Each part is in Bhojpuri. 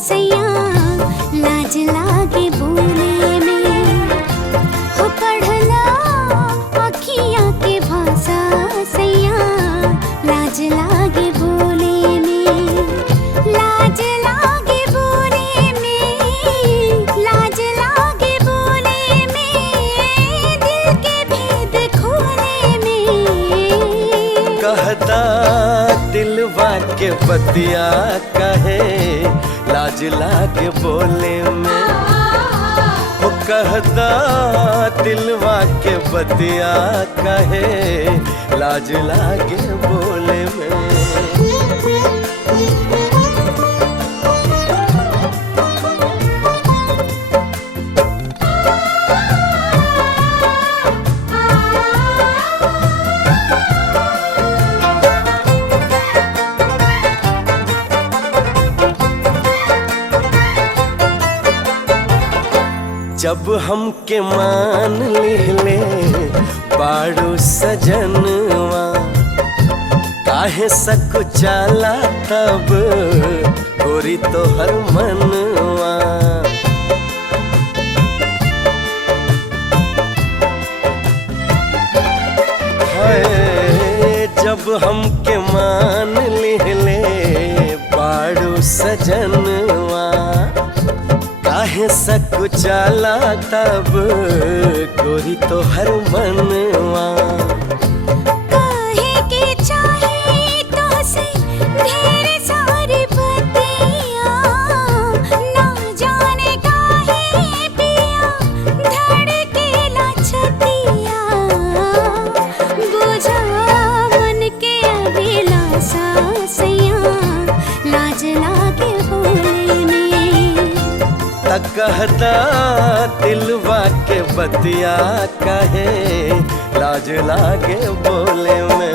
सैया लाज लागे बोले में। हो पढ़ला अखियाँ के भाषा सैया लाज लागे बोले में। लाज लागे बोले में, लाज लागे बोले में, दिल के भेद खोले में। कहता दिलवा के बतिया कहे लाज लागे बोले में। वो कहता दिलवा के बतिया कहे लाज लागे बोले में। जब हमके मान लिहले बाड़ू सजनवा, काहे सकुचाला तब गोरी तोहर मनवा। हाय जब हमके मान लिहले बाड़ू सजनवा, काहे सकुचाला तब गोरी तोहर मनवा। काहे के चाहे तोहसे ढेर सारी बतिया, ना जाने काहे पिया धड़केला छतिया। बुझा मन के अभिलाषा सैया लाज लागे बोले में। कहता दिलवा के बतिया कहे लाज लागे बोले में।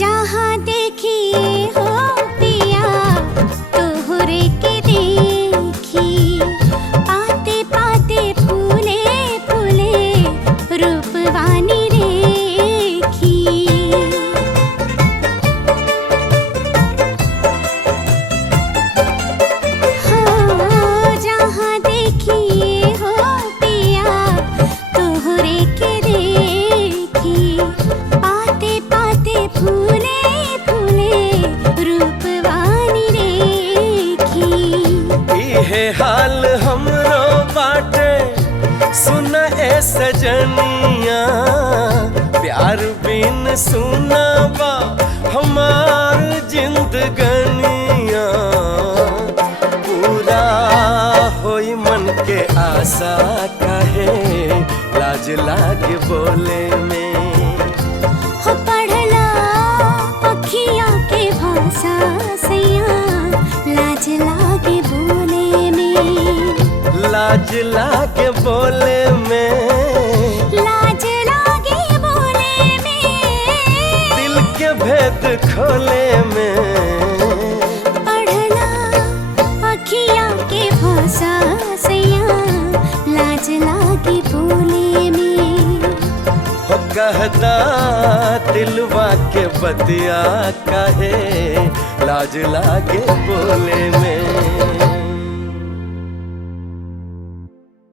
जहाँ देखिए हो पिया तोहरे के देखी, पाते पाते फूले फूले रूपवानी रेखी। हो जहाँ देखिए हो पिया तोहरे के देखी, पाते पाते फूले फूले रूपवानी रेखी। इहे हाल हमरो बाटे सुन ए सजनिया, प्यार बिन सुना बा हमार जिंदगनिया। पूरा होई मन के आशा कहे लाज लागे बोले में। हो पढ़ला अखियाँ के भाषा सैया लाज लागे बोले में। लाज लागे बोले में, लाज लागे बोले में, दिल के भेद खोले में। पढ़ला अखियाँ के भाषा सैया लाज लागे बोले में। हो कहता दिलवा के बतिया कहे लाज लागे बोले